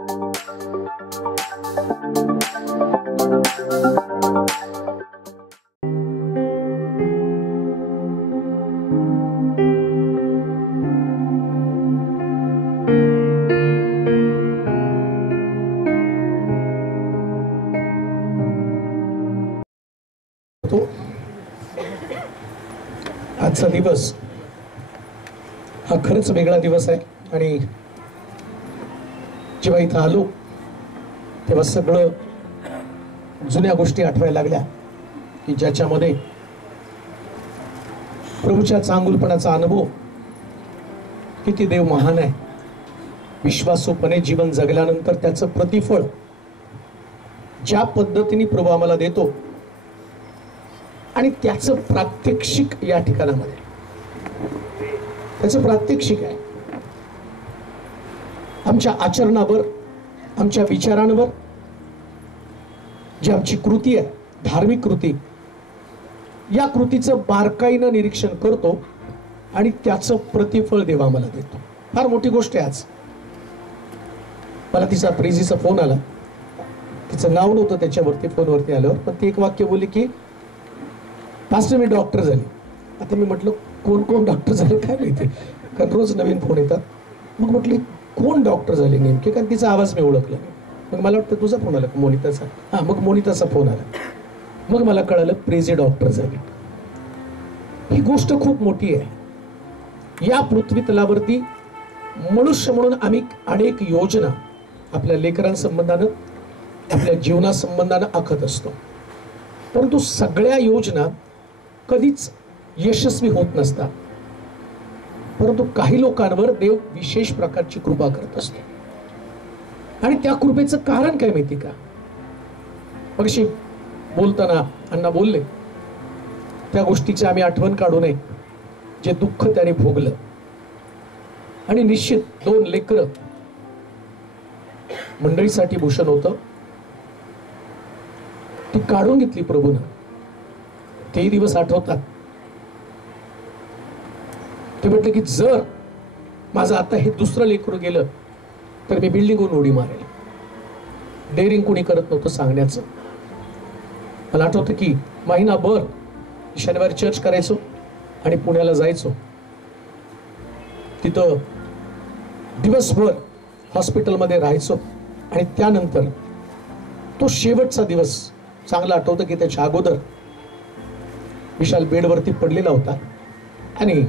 आजचा दिवस हा खरंच वेगळा दिवस आहे आणि जेव्हा इथं आलो तेव्हा सगळं जुन्या गोष्टी आठवायला लागल्या की ज्याच्यामध्ये प्रभूच्या चांगुलपणाचा अनुभव, किती देव महान आहे, विश्वासूपणे जीवन जगल्यानंतर त्याचं प्रतिफळ ज्या पद्धतीने प्रभू आम्हाला देतो आणि त्याचं प्रात्यक्षिक या ठिकाणामध्ये त्याचं प्रात्यक्षिक आहे आमच्या आचरणावर, आमच्या विचारांवर, जी आमची कृती आहे, धार्मिक कृती, या कृतीचं बारकाईनं निरीक्षण करतो आणि त्याचं प्रतिफळ देव आम्हाला देतो. फार मोठी गोष्ट आहे. आज मला तिचा प्रेझीचा फोन आला, तिचं नाव नव्हतं त्याच्यावरती, फोनवरती आल्यावर पण ती एक वाक्य बोलली की पास्टर मी डॉक्टर झाले. आता मी म्हटलं कोण कोण डॉक्टर झाले काय माहिती, कारण रोज नवीन फोन येतात. मग म्हटले कोण डॉक्टर झाले नेमके, कारण तिचा आवाज मी ओळखला नाही. मग मला वाटतं तुझा फोन आला मोनिताचा. हां, मग मोनिताचा फोन आला. मग मला कळालं प्रेझी डॉक्टर झाले. ही गोष्ट खूप मोठी आहे. या पृथ्वी तलावरती मनुष्य म्हणून आम्ही अनेक योजना आपल्या लेकरांसंबंधानं, आपल्या जीवनासंबंधानं आखत असतो, परंतु सगळ्या योजना कधीच यशस्वी होत नसतात. परंतु काही लोकांवर देव विशेष प्रकारची कृपा करत असतो आणि त्या कृपेचं कारण काय माहिती का? मगाशी बोलताना अण्णा बोलले त्या गोष्टीची आम्ही आठवण काढू नये जे दुःख त्याने भोगलं. आणि निश्चित 2 लेकरं मंडळीसाठी भूषण होतं, ती काढून घेतली प्रभूनं. तेही दिवस आठवतात. ते म्हटलं की जर माझं आता हे दुसरं लेकरू गेलं तर मी बिल्डिंगवरून उडी मारेल. डेअरिंग कोणी करत नव्हतं सांगण्याचं. मला आठवतं की महिनाभर शनिवारी चर्च करायचो आणि पुण्याला जायचो. तिथं दिवसभर हॉस्पिटलमध्ये राहायचो आणि त्यानंतर तो शेवटचा दिवस चांगला आठवतं की त्याच्या अगोदर विशाल बेडवरती पडलेला होता आणि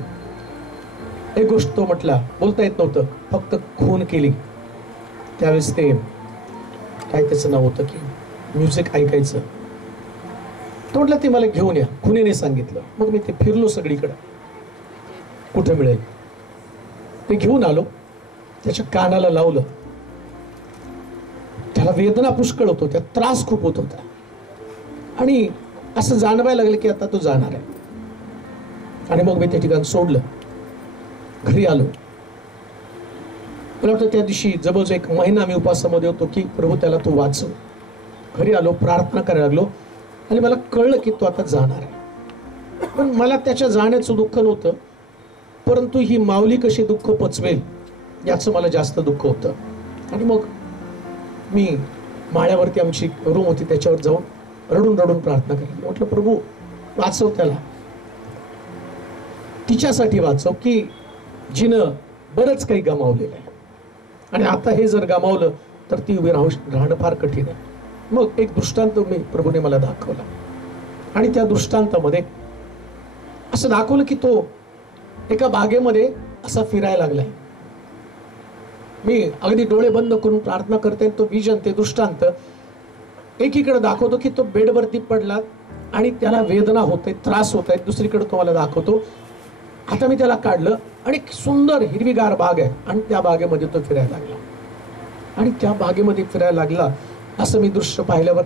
एक गोष्ट तो म्हटला, बोलता येत नव्हतं, फक्त खून केली. त्यावेळेस ते काय त्याचं नाव होतं की म्युझिक ऐकायचं. तो म्हटलं ते मला घेऊन या, खुनीने सांगितलं. मग मी ते फिरलो सगळीकडे, कुठं मिळेल ते घेऊन आलो. त्याच्या कानाला लावलं. त्याला वेदना पुष्कळ होत होत्या, त्रास खूप होत होता आणि असं जाणवायला लागलं की आता तो जाणार आहे. आणि मग मी त्या ठिकाण सोडलं, घरी आलो. मला वाटतं त्या दिवशी जवळजवळ 1 महिना मी उपासामध्ये होतो की प्रभू त्याला तू वाचव. घरी आलो, प्रार्थना करायला लागलो आणि मला कळलं की तो आता जाणार आहे. पण मला त्याच्या जाण्याचं दुःख नव्हतं, परंतु ही माऊली कशी दुःख पचवेल याचं मला जास्त दुःख होतं. आणि मग मी माळ्यावरती आमची रूम होती त्याच्यावर जाऊन रडून रडून प्रार्थना करायला म्हटलं, प्रभू वाचव त्याला, तिच्यासाठी वाचव की जिनं बरंच काही गमावलेलं आहे आणि आता हे जर गमावलं तर ती उभी राहणं फार कठीण आहे. मग एक दृष्टांत मी प्रभूने मला दाखवला आणि त्या दृष्टांतामध्ये असं दाखवलं की तो एका बागेमध्ये असा फिरायला लागलाय. मी अगदी डोळे बंद करून प्रार्थना करते. तो विजन, ते दृष्टांत एकीकडे दाखवतो की तो बेडवरती पडला आणि त्याला वेदना होते, त्रास होत आहेत. दुसरीकडे तो मला दाखवतो आता मी त्याला काढलं आणि एक सुंदर हिरवीगार बाग आहे आणि त्या बागेमध्ये तो फिरायला लागला. आणि त्या बागेमध्ये फिरायला लागला असं मी दृश्य पाहिल्यावर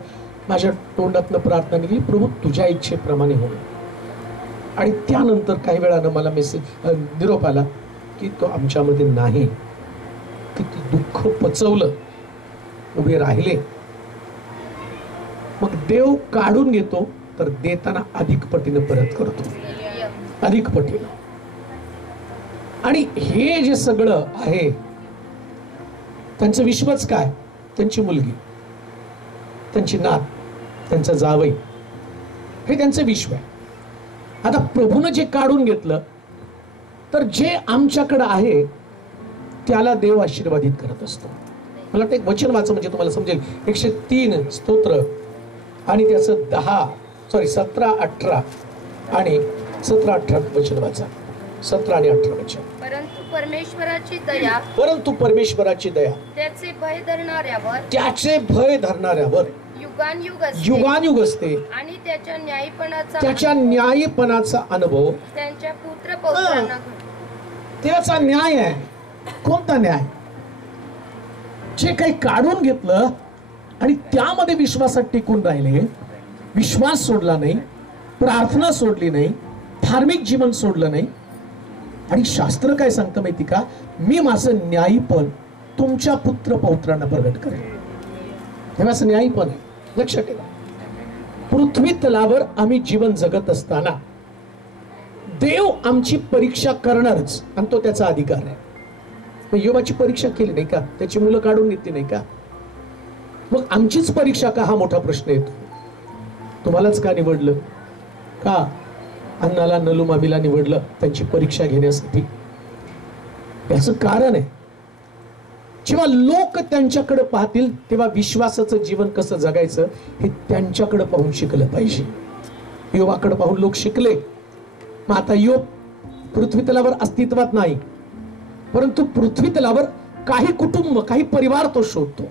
माझ्या तोंडातनं प्रार्थना निघाली, प्रभू तुझ्या इच्छेप्रमाणे हो. आणि त्यानंतर काही वेळानं मला निरोप आला की तो आमच्यामध्ये नाही. किती दुःख पचवलं, उभे राहिले. मग देव काढून घेतो तर देताना अधिक पटीने परत करतो, अधिक पटीने. आणि हे जे सगळं आहे त्यांचं विश्वच काय? त्यांची मुलगी, त्यांची नात, त्यांचं जावई, हे त्यांचं विश्व आहे. आता प्रभूनं जे काढून घेतलं, तर जे आमच्याकडे आहे त्याला देव आशीर्वादित करत असतो. मला ते एक वचन वाचा म्हणजे तुम्हाला समजेल. 103 स्तोत्र आणि त्याचं 17, 18 आणि 17-18 वचन वाचा. 17 आणि 18 वचन. परंतु परमेश्वराची दया त्याचे भय धरणाऱ्यावर युगानयुग असते आणि त्याच्या न्यायीपणाचा अनुभव त्यांच्या पुत्र पौत्रांना. त्याचा न्याय आहे. कोणता न्याय? जे काही काढून घेतलं आणि त्यामध्ये विश्वासात टिकून राहिले, विश्वास सोडला नाही, प्रार्थना सोडली नाही, धार्मिक जीवन सोडलं नाही. आणि शास्त्र काय सांगतं माहिती का? मी माझं न्यायीपण तुमच्या पुत्र पौत्रांना प्रगट करेन. हे माझं न्यायीपण आहे. लक्षात ठेवा. पृथ्वी तलावर आम्ही जीवन जगत असताना देव आमची परीक्षा करणारच, आणि तो त्याचा अधिकार आहे. योबाची परीक्षा केली नाही का? त्याची मुलं काढून घेतली नाही का? मग आमचीच परीक्षा का? हा मोठा प्रश्न येतो. तुम्हालाच का निवडलं? का अन्नाला नलुमामीला निवडलं? त्यांची परीक्षा घेण्यासाठी. याचं कारण आहे, जेव्हा लोक त्यांच्याकडे पाहतील तेव्हा विश्वासाचं जीवन कसं जगायचं हे त्यांच्याकडे पाहून शिकलं पाहिजे. योबाकडे पाहून लोक शिकले. मग आता योब पृथ्वी तलावर अस्तित्वात नाही, परंतु पृथ्वी तलावर काही कुटुंब, काही परिवार तो शोधतो.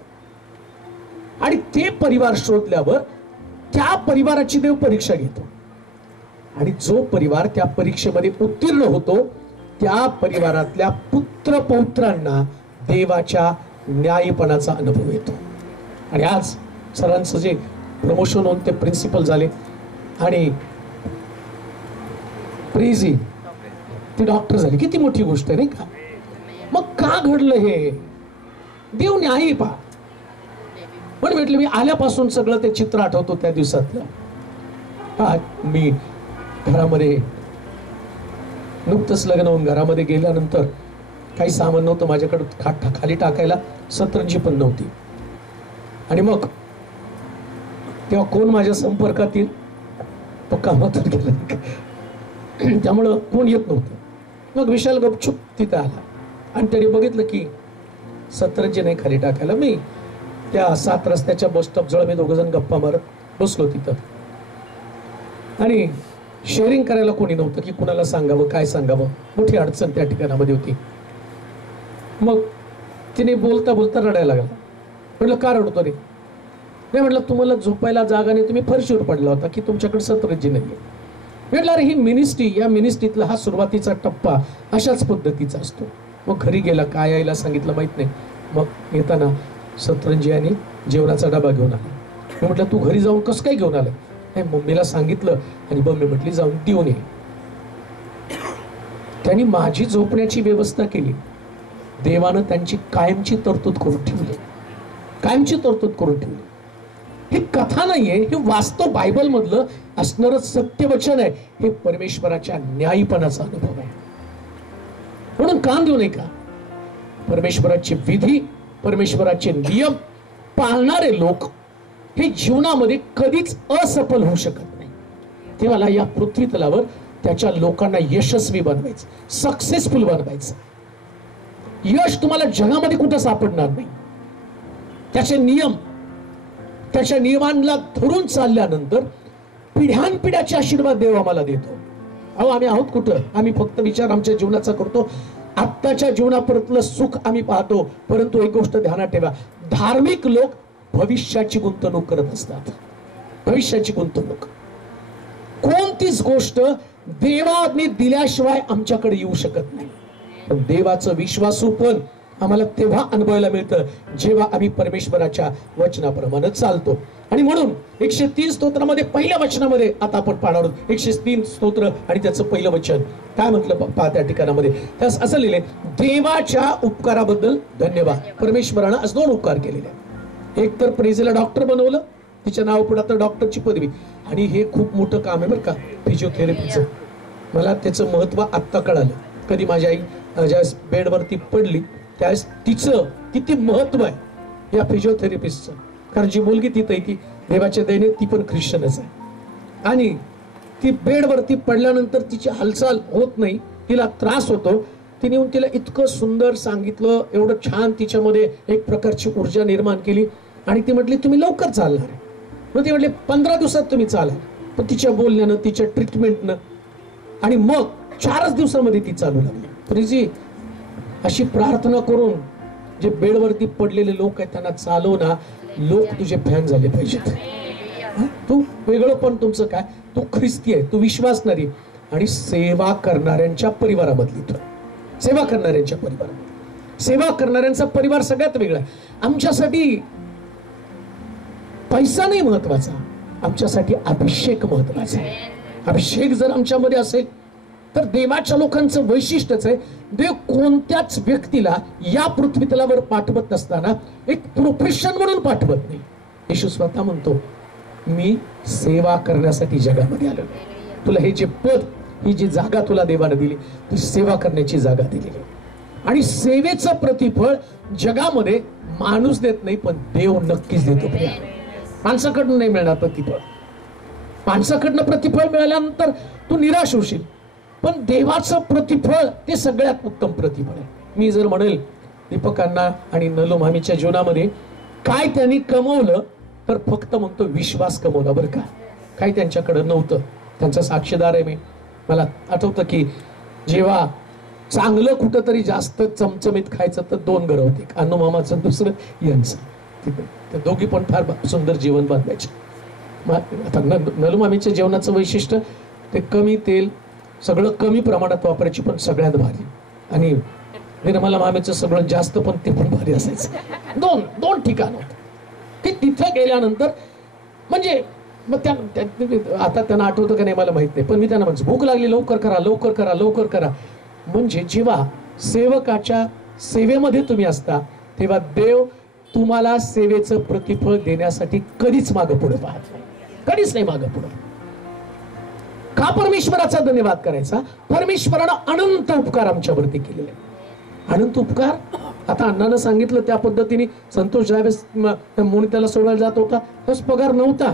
आणि ते परिवार शोधल्यावर त्या परिवाराची देव परीक्षा घेतो. आणि जो परिवार त्या परीक्षेमध्ये उत्तीर्ण होतो त्या परिवारातल्या पुत्र पौत्रांना देवाच्या न्यायीपणाचा अनुभव येतो. आणि आज सरांचं जे प्रमोशन होऊन ते प्रिन्सिपल झाले आणि प्रेझी ती डॉक्टर झाली. किती मोठी गोष्ट आहे नाही का? मग का घडलं हे? देव न्यायी पा. पण म्हटलं मी आल्यापासून सगळं ते चित्र आठवतो त्या दिवसातलं. हा, मी घरामध्ये नुकतंच लग्न होऊन घरामध्ये गेल्यानंतर काही सामान नव्हतं माझ्याकडे खाली टाकायला, सतरंजी पण नव्हती. आणि मग तेव्हा कोण माझ्या संपर्कात येईल? तो कामातून गेला, त्यामुळं कोण येत नव्हतं. मग विशाल गपचूप तिथं आला आणि त्याने बघितलं की सतरंजी नाही खाली टाकायला. मी त्या 7 रस्त्याच्या बस स्टॉप जवळ मी 2 जण गप्पा मारत बसलो तिथं. आणि शेअरिंग करायला कोणी नव्हतं की कुणाला सांगावं, काय सांगावं. मोठी अडचण त्या ठिकाणामध्ये होती. मग तिने बोलता बोलता रडायला लागला. म्हटलं का रडतो रे? नाही म्हटलं तुम्हाला झोपायला जागा नाही, तुम्ही फरशीवर पडला होता की तुमच्याकडे सतरंजी नाहीये. म्हटलं अरे ही मिनिस्ट्री, या मिनिस्ट्रीतला हा सुरुवातीचा टप्पा अशाच पद्धतीचा असतो. मग घरी गेला, काय यायला सांगितलं माहित नाही. मग येताना सतरंजी आणि जेवणाचा डबा घेऊन आला. मी म्हटलं तू घरी जाऊन कसं काय घेऊन आलं? नाही मम्मीला सांगितलं आणि मम्मी म्हटली जाऊन देऊन ये. त्यांनी माझी झोपण्याची व्यवस्था केली. देवानं त्यांची कायमची तरतूद करून ठेवली. कायमची तरतूद करून ठेवली. ही कथा नाहीये, हे वास्तव बायबल मधलं असणारं सत्य वचन आहे. हे परमेश्वराच्या न्यायीपणाचा अनुभव आहे. म्हणून कान देऊ नये का? परमेश्वराची विधी, परमेश्वराचे नियम पाळणारे लोक हे जीवनामध्ये कधीच असफल होऊ शकत नाही. तेव्हा या पृथ्वी तलावर त्याच्या लोकांना यशस्वी बनवायचं, सक्सेसफुल बनवायचं. यश तुम्हाला जगामध्ये कुठं सापडणार नाही. त्याचे नियम, त्याच्या नियमांना धरून चालल्यानंतर पिढ्यानपिढ्याचे आशीर्वाद देव आम्हाला देतो. अहो आम्ही आहोत कुठं? आम्ही फक्त विचार आमच्या जीवनाचा करतो. आत्ताच्या जीवनापर्यंतलं सुख आम्ही पाहतो. परंतु एक गोष्ट ध्यानात ठेवा, धार्मिक लोक भविष्याची गुंतवणूक करत असतात. भविष्याची गुंतवणूक. कोणतीच गोष्ट देवाने दिल्याशिवाय आमच्याकडे येऊ शकत नाही. पण देवाचं विश्वासूपण आम्हाला तेव्हा अनुभवायला मिळतं जेव्हा आम्ही परमेश्वराच्या वचनाप्रमाणे चालतो. आणि म्हणून 103 स्तोत्रामध्ये पहिल्या वचनामध्ये आता आपण पाहणार आहोत. 103 स्तोत्र आणि त्याचं पहिलं वचन काय म्हटलं पहा त्या ठिकाणामध्ये. त्यास असं लिहिले, देवाच्या उपकाराबद्दल धन्यवाद. परमेश्वरानं असं 2 उपकार केलेले. एक तर प्रेझीला डॉक्टर बनवलं, तिच्या नावापुढे तर डॉक्टरची पदवी. आणि हे खूप मोठं काम आहे बरं का, फिजिओथेरपीचं. मला त्याचं महत्व आत्ता कळालं. कधी माझी आई ज्यावेळेस बेडवरती पडली त्यावेळेस तिचं किती महत्व आहे या फिजिओथेरपिस्टचं. कारण जी मुलगी तिथे ती देवाच्या दयेने ती पण ख्रिश्चनच आहे आणि ती बेडवरती पडल्यानंतर तिची हालचाल होत नाही, तिला त्रास होतो. तिने येऊन तिला इतकं सुंदर सांगितलं, एवढं छान तिच्यामध्ये एक प्रकारची ऊर्जा निर्माण केली आणि ती म्हटली तुम्ही लवकर चालणार आहे. मग ती म्हटली 15 दिवसात तुम्ही चालाल. पण तिच्या बोलण्यानं, तिच्या ट्रीटमेंटनं आणि मग 4च दिवसामध्ये ती चालू लागली. तरीजी अशी प्रार्थना करून जे बेडवरती पडलेले लोक आहेत त्यांना चालव ना, लोक तुझे फॅन झाले पाहिजेत. तू वेगळं पण तुमचं काय, तू ख्रिस्ती आहे, तू विश्वासणारी आणि सेवा करणाऱ्यांच्या परिवारामधली. तू सेवा करणाऱ्यांच्या परिवारात, सेवा करणाऱ्यांचा परिवार सगळ्यात वेगळा. आमच्यासाठी पैसा नाही महत्वाचा, आमच्यासाठी अभिषेक महत्वाचा आहे. अभिषेक जर आमच्यामध्ये असेल तर देवाच्या लोकांचं वैशिष्ट्यच आहे, देव कोणत्याच व्यक्तीला या पृथ्वी तलावर पाठवत नसताना एक प्रोफेशन म्हणून पाठवत नाही. येशू स्वतः म्हणतो मी सेवा करण्यासाठी जगामध्ये आलो. तुला हे जे पद, ही जी जागा तुला देवाने दिली, ती सेवा करण्याची जागा दिलेली आणि सेवेचं प्रतिफळ जगामध्ये माणूस देत नाही पण देव नक्कीच देतो. माणसाकडून नाही मिळणार प्रतिफळ. माणसाकडनं प्रतिफळ मिळाल्यानंतर तू निराश होशील, पण देवाचं प्रतिफळ ते सगळ्यात उत्तम प्रतिफळ आहे. मी जर म्हणेल दीपकांना आणि नलू मामीच्या जीवनामध्ये काय त्यांनी कमवलं तर फक्त म्हणतो विश्वास कमवला बरं का. काही त्यांच्याकडे नव्हतं, त्यांचा साक्षीदार आहे मी. मला आठवतं की जेव्हा चांगलं कुठंतरी जास्त चमचमीत खायचं तर 2 घरं होती, अनु मामाचं दुसरं यांचं. ते दोघी पण फार सुंदर जीवन बांधायचे. आता नलू मामीच्या जेवणाचं वैशिष्ट्य ते कमी तेल, सगळं कमी प्रमाणात वापरायची पण सगळ्यात भारी. आणि निर्मला मामीचं सगळं जास्त पण ते पण भारी असायचं. दोन ठिकाण होतं ते. तिथं गेल्यानंतर म्हणजे मग त्या आता त्यांना आठवतं का नाही मला माहित नाही, पण मी त्यांना म्हणतो भूक लागली, लवकर करा लवकर करा लवकर करा. म्हणजे जेव्हा सेवकाच्या सेवेमध्ये तुम्ही असता तेव्हा देव तुम्हाला सेवेचं प्रतिफळ देण्यासाठी कधीच मागं पुढे पाहत नाही, कधीच नाही मागं पुढे. का परमेश्वराचा धन्यवाद करायचा? परमेश्वरानं अनंत उपकार आमच्यावरती केलेले, अनंत उपकार. आता अण्णानं सांगितलं त्या पद्धतीने संतोष ज्यावेळेस मोनिताला सोडवायला जात होता तस पगार नव्हता,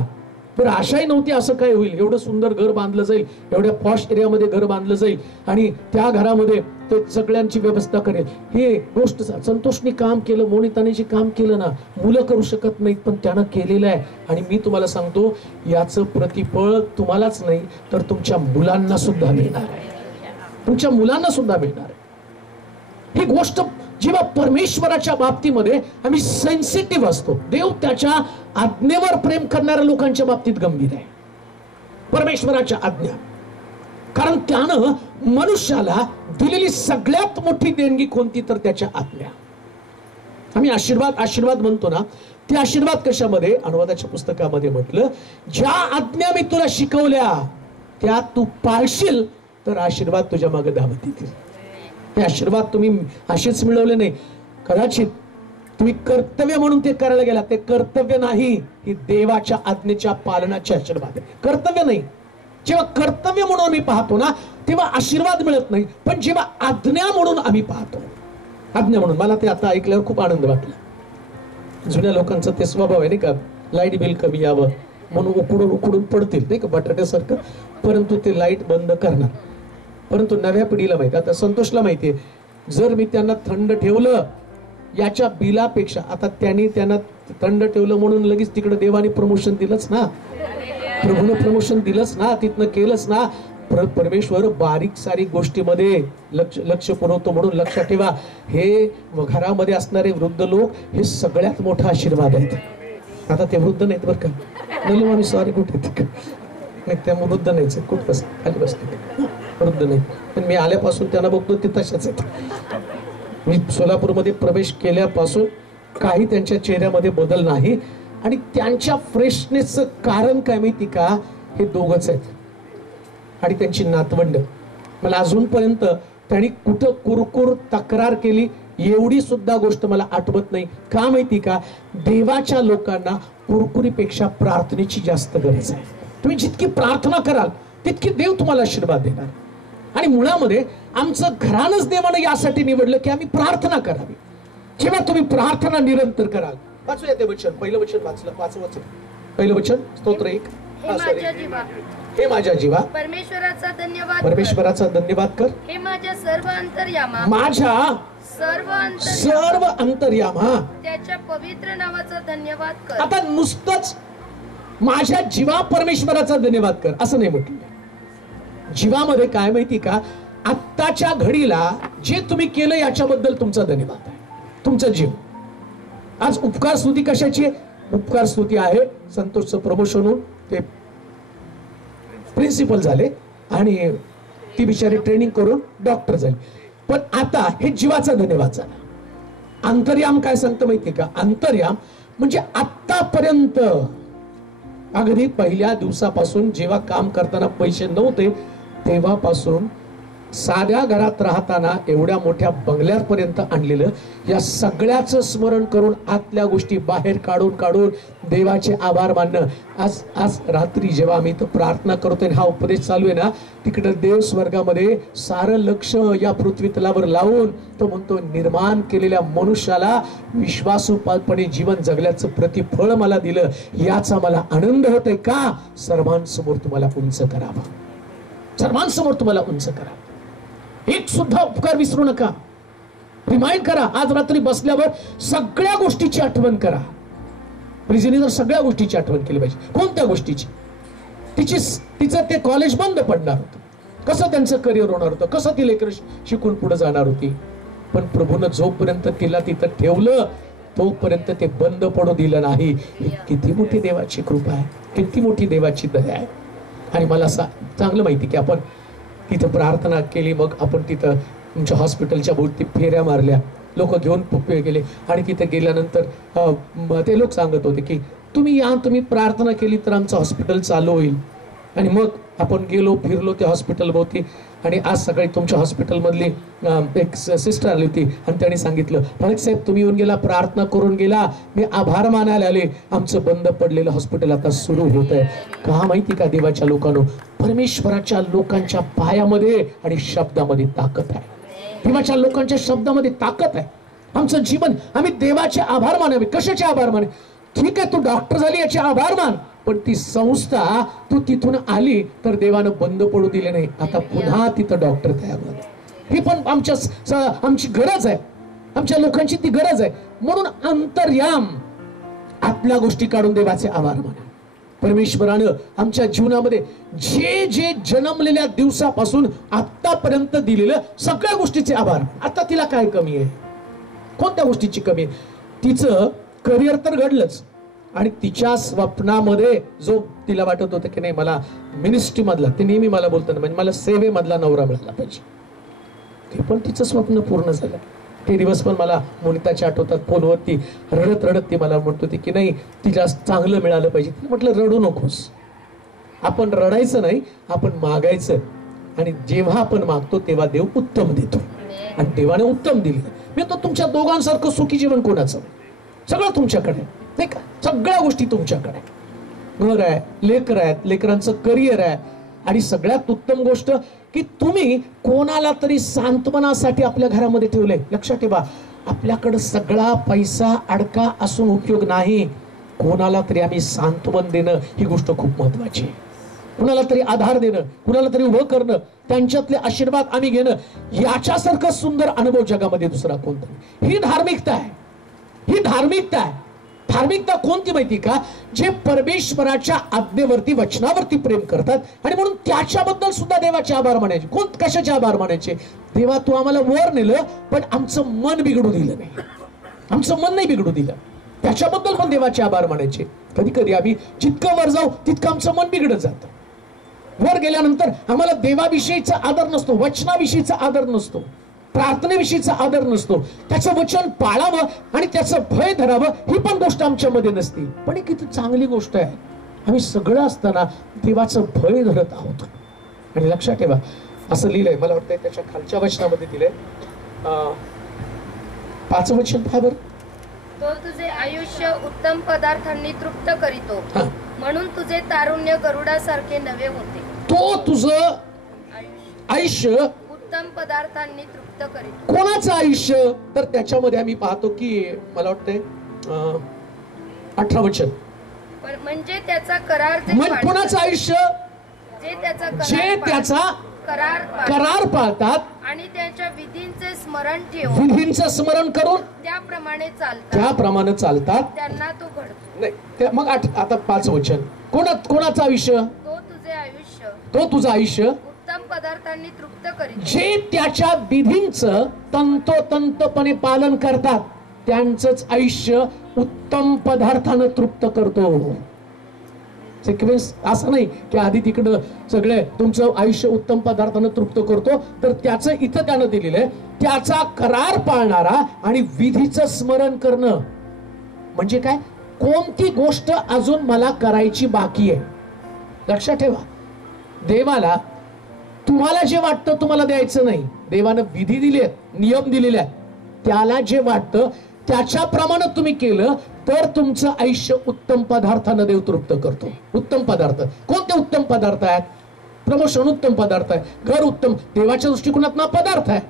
बरं आशाही नव्हती असं काय होईल, एवढं सुंदर घर बांधलं जाईल, एवढ्या पॉश एरियामध्ये घर बांधलं जाईल आणि त्या घरामध्ये ते सगळ्यांची व्यवस्था करेल. हे गोष्ट संतोषनी काम केलं, मोनिताने जे काम केलं ना, मुलं करू शकत नाहीत पण त्यानं केलेलं आहे. आणि मी तुम्हाला सांगतो याचं प्रतिफळ तुम्हालाच नाही तर तुमच्या मुलांना सुद्धा मिळणार आहे, तुमच्या मुलांना सुद्धा मिळणार आहे. ही गोष्ट जेव्हा परमेश्वराच्या बाबतीमध्ये आम्ही सेन्सिटिव्ह असतो, देव त्याच्या आज्ञेवर प्रेम करणाऱ्या लोकांच्या बाबतीत गंभीर आहे. परमेश्वराच्या आज्ञा, कारण त्यानं मनुष्याला दिलेली सगळ्यात मोठी देणगी कोणती तर त्याच्या आज्ञा. आम्ही आशीर्वाद म्हणतो ना, ते आशीर्वाद कशामध्ये? अनुवादाच्या पुस्तकामध्ये म्हटलं ज्या आज्ञा मी तुला शिकवल्या त्या तू पाळशील तर आशीर्वाद तुझ्या मागे धावत येतील. हे आशीर्वाद तुम्ही असेच मिळवले नाही, कदाचित तुम्ही कर्तव्य म्हणून ते करायला गेला, ते कर्तव्य नाही, ही देवाच्या आज्ञेच्या पालनाचे आशीर्वाद आहे, कर्तव्य नाही. जेव्हा कर्तव्य म्हणून आम्ही पाहतो ना तेव्हा आशीर्वाद मिळत नाही, पण जेव्हा आज्ञा म्हणून आम्ही पाहतो, आज्ञा म्हणून, मला ते आता ऐकल्यावर खूप आनंद वाटला. जुन्या लोकांचा ते स्वभाव आहे नाही का, लाईट बिल कमी यावं म्हणून उकडून पडतील नाही का बटाट्यासारखं, परंतु ते लाईट बंद करणार. परंतु नव्या पिढीला माहिती, आता संतोषला माहितीये जर मी त्यांना थंड ठेवलं याच्या बिलापेक्षा, आता त्यांना थंड ठेवलं म्हणून लगेच तिकडे देवाने प्रमोशन दिलंच ना, प्रभूने प्रमोशन दिलंच ना, तिथनं केलंच ना. परमेश्वर बारीक सारीक गोष्टीमध्ये लक्ष पुरवतो. म्हणून लक्षात ठेवा, हे घरामध्ये असणारे वृद्ध लोक हे सगळ्यात मोठा आशीर्वाद आहेत. आता ते वृद्ध नाहीत बरं का, नलू आम्ही सॉरी कुठे नाही, त्या वृद्ध नाहीच, कुठं बस खाली बसले वृद्ध नाही, पण मी आल्यापासून त्यांना बघतो ते तशाच आहेत. मी सोलापूरमध्ये प्रवेश केल्यापासून काही त्यांच्या चेहऱ्यामध्ये बदल नाही. आणि त्यांच्या फ्रेशनेसचं कारण काय माहिती का, हे दोघच आहेत आणि त्यांची नातवंड. मला अजूनपर्यंत त्यांनी कुठं कुरकुर तक्रार केली एवढी सुद्धा गोष्ट मला आठवत नाही. का माहिती का, देवाच्या लोकांना कुरकुरीपेक्षा प्रार्थनेची जास्त गरज आहे. तुम्ही जितकी प्रार्थना कराल तितकी देव तुम्हाला आशीर्वाद देणार. आणि मुळामध्ये आमचं घरानच देवानं यासाठी निवडलं की आम्ही प्रार्थना करावी. जेव्हा तुम्ही प्रार्थना निरंतर कराल. वाचूया ते वचन. पहिलं वचन वाचलं. पाचवं वचन. पहिलं वचन स्तोत्र 1. हे माझ्या जीवा हे माझ्या जीवा परमेश्वराचा धन्यवाद परमेश्वराचा धन्यवाद कर. हे माझ्या सर्व अंतर्यामा माझ्या सर्व अंतर्यामा त्याच्या पवित्र नावाचा धन्यवाद कर. आता नुसतंच माझ्या जीवा परमेश्वराचा धन्यवाद कर असं नाही म्हटलं. जीवामध्ये काय माहिती का, आत्ताच्या घडीला जे तुम्ही केलं याच्याबद्दल तुमचा धन्यवाद आहे. तुमचा जीव आज उपकार स्तुती कशाची आहे? उपकार स्तुती आहे संतोषचं प्रमोशन होऊन ते प्रिन्सिपल झाले आणि ती बिचारी ट्रेनिंग करून डॉक्टर झाली. पण आता हे जीवाचा धन्यवाद झाला. अंतर्याम काय सांगतं माहितीये का? अंतर्याम म्हणजे आतापर्यंत अगदी पहिल्या दिवसापासून जेव्हा काम करताना पैसे नव्हते तेव्हापासून साध्या घरात राहताना एवढ्या मोठ्या बंगल्यापर्यंत आणलेलं या सगळ्याचं स्मरण करून आतल्या गोष्टी बाहेर काढून काढून देवाचे आभार मानणं. आज रात्री जेव्हा आम्ही इथं प्रार्थना करतोय हा उपदेश चालू आहे ना, तिकडे देव स्वर्गामध्ये सारं लक्ष या पृथ्वी तलावर लावून तो म्हणतो निर्माण केलेल्या मनुष्याला विश्वासूपणे जीवन जगल्याचं प्रतिफळ मला दिलं याचा मला आनंद होतोय का? सर्वांसमोर तुम्हाला उंच करावं. सर्वांसमोर तुम्हाला उंच करावं. एक सुद्धा उपकार विसरू नका. रिमाइंड करा. आज रात्री बसल्यावर सगळ्या गोष्टीची आठवण करा. प्रिजीने जर सगळ्या गोष्टीची आठवण केली पाहिजे. कोणत्या गोष्टीची? तिचं ते कॉलेज बंद पडणार होतं, कसं त्यांचं करिअर होणार होतं, कसं ती लेकरं शिकून पुढे जाणार होती. पण प्रभूनं जोपर्यंत तिला तिथं ठेवलं तोपर्यंत ते बंद पडू दिलं नाही. ही किती मोठी देवाची कृपा आहे, किती मोठी देवाची दया आहे. आणि मला चांगलं माहिती की आपण तिथं प्रार्थना केली, मग आपण तिथं तुमच्या हॉस्पिटलच्या भोवती फेऱ्या मारल्या, लोक घेऊन गेले आणि तिथे गेल्यानंतर ते लोक सांगत होते की तुम्ही प्रार्थना केली तर आमचं हॉस्पिटल चालू होईल. आणि मग आपण गेलो फिरलो त्या हॉस्पिटल भोवती आणि आज सकाळी तुमच्या हॉस्पिटलमधली एक सिस्टर आली होती आणि त्यांनी सांगितलं फळक साहेब तुम्ही येऊन गेला, प्रार्थना करून गेला, मी आभार मानायला आले, आमचं बंद पडलेलं हॉस्पिटल आता सुरू होत आहे. का माहिती का देवाच्या लोकांनो, परमेश्वराच्या लोकांच्या पायामध्ये आणि शब्दामध्ये ताकद आहे. देवाच्या लोकांच्या शब्दामध्ये ताकद आहे. आमचं जीवन आम्ही देवाचे आभार मानावे. कशाचे आभार माने? ठीक आहे तू डॉक्टर झाली याचे आभार मान, पण ती संस्था तू तिथून आली तर देवानं बंद पडू दिले नाही. आता पुन्हा तिथं डॉक्टर तयार झाले. ही पण आमची गरज आहे, आमच्या लोकांची ती गरज आहे. म्हणून अंतर्याम आपल्या गोष्टी काढून देवाचे आभार माना. परमेश्वरानं आमच्या जीवनामध्ये जे जे जन्मलेल्या दिवसापासून आतापर्यंत दिलेलं सगळ्या गोष्टीचे आभार. आता तिला काय कमी आहे? कोणत्या गोष्टीची कमी आहे? तिचं करिअर तर घडलंच आणि तिच्या स्वप्नामध्ये जो तिला वाटत होतं की नाही मला मिनिस्ट्री मधला, ते नेहमी मला बोलताना म्हणजे मला सेवेमधला नवरा मिळाला पाहिजे, ते पण तिचं स्वप्न पूर्ण झालं. ते दिवस पण मला मोनिताच्या आठवतात. फोनवरती रडत रडत ती मला म्हणत होती की नाही तिला चांगलं मिळालं पाहिजे. म्हटलं रडू नकोस, आपण रडायचं नाही, आपण मागायचं. आणि जेव्हा आपण मागतो तेव्हा देव उत्तम देतो आणि देवाने उत्तम दिलं. मी तर तुमच्या दोघांसारखं सुखी जीवन कोणाचं? सगळं तुमच्याकडे नाही का? सगळ्या गोष्टी तुमच्याकडे. घर आहे, लेकर आहेत, लेकरांचं करिअर आहे आणि सगळ्यात उत्तम गोष्ट की तुम्ही कोणाला तरी सांत्वनासाठी आपल्या घरामध्ये ठेवले. लक्षात ठेवा, आपल्याकडे सगळा पैसा अडका असून उपयोग नाही. कोणाला तरी आम्ही सांत्वन देणं ही गोष्ट खूप महत्वाची आहे. कुणाला तरी आधार देणं, कुणाला तरी उभं करणं, त्यांच्यातले आशीर्वाद आम्ही घेणं, याच्यासारखं सुंदर अनुभव जगामध्ये दुसरा कोणता नाही. ही धार्मिकता आहे, ही धार्मिकता आहे. धार्मिकता कोणती माहिती का? जे परमेश्वराच्या आज्ञेवरती वचनावरती प्रेम करतात आणि म्हणून त्याच्याबद्दल सुद्धा देवाचे आभार मानायचे. कशाचे आभार मानायचे? देवा तू आम्हाला वर नेलं पण आमचं मन बिघडू दिलं नाही, आमचं मन नाही बिघडू दिलं, त्याच्याबद्दल पण देवाचे आभार मानायचे. कधी कधी आम्ही जितकं वर जाऊ तितकं आमचं मन बिघडत जातं. वर गेल्यानंतर आम्हाला देवाविषयीचा आदर नसतो, वचनाविषयीचा आदर नसतो, प्रार्थनेविषयीचा आदर नसतो. त्याचं वचन पाळावं आणि त्याचं भय धरावं ही पण गोष्ट आमच्यामध्ये नसते. पण एक किती चांगली गोष्ट आहे, आम्ही सगळं असताना देवाचं भय धरत आहोत. आणि लक्षात ठेवा, असं लिहिलंय, मला वाटतंय त्याच्या खालच्या वचनामध्ये दिलंय, 5 वचन पहा बरं. तो तुझे आयुष्य उत्तम पदार्थांनी तृप्त करीतो, म्हणून तुझे तारुण्य गरुडासारखे नवे होते. तो तुझं आयुष्य उत्तम पदार्थांनी तृप्त तृप्त करीतो. कोणाचं आयुष्य? तर त्याच्यामध्ये आम्ही पाहतो की मला वाटतंय 18 वचन. म्हणजे त्याचा करार जे म्हणजे कोणाचं आयुष्य? जे त्याचा करार पाळतात आणि त्यांच्या विधींचे स्मरण ठेवून विधींचं स्मरण करून त्याप्रमाणे चालतात त्यांना तो घडतो. नाही मग आता 5 वचन. कोणाचं आयुष्य? तो तुझं आयुष्य उत्तम पदार्थांनी तृप्त करीत. जे त्याच्या विधींचं तंतोतंतपणे पालन करतात त्यांचंच आयुष्य उत्तम पदार्थानं तृप्त करतो. सिक्वेन्स असं नाही की आधी तिकडं सगळे तुमचं आयुष्य उत्तम पदार्थानं तृप्त करतो, तर त्याचं इथं त्यानं दिलेलं आहे त्याचा करार पाळणारा आणि विधीचं स्मरण करणं. म्हणजे काय? कोणती गोष्ट अजून मला करायची बाकी आहे. लक्षात ठेवा, देवाला तुम्हाला जे वाटतं तुम्हाला द्यायचं नाही. देवानं विधी दिले, नियम दिलेले आहेत, त्याला जे वाटतं त्याच्याप्रमाणे तुम्ही केलं तर तुमचं आयुष्य उत्तम पदार्थानं देव तृप्त करतो. उत्तम पदार्थ कोणते? उत्तम पदार्थ आहेत. प्रमोशन उत्तम पदार्थ आहे, घर उत्तम देवाच्या दृष्टिकोनातनं पदार्थ आहे.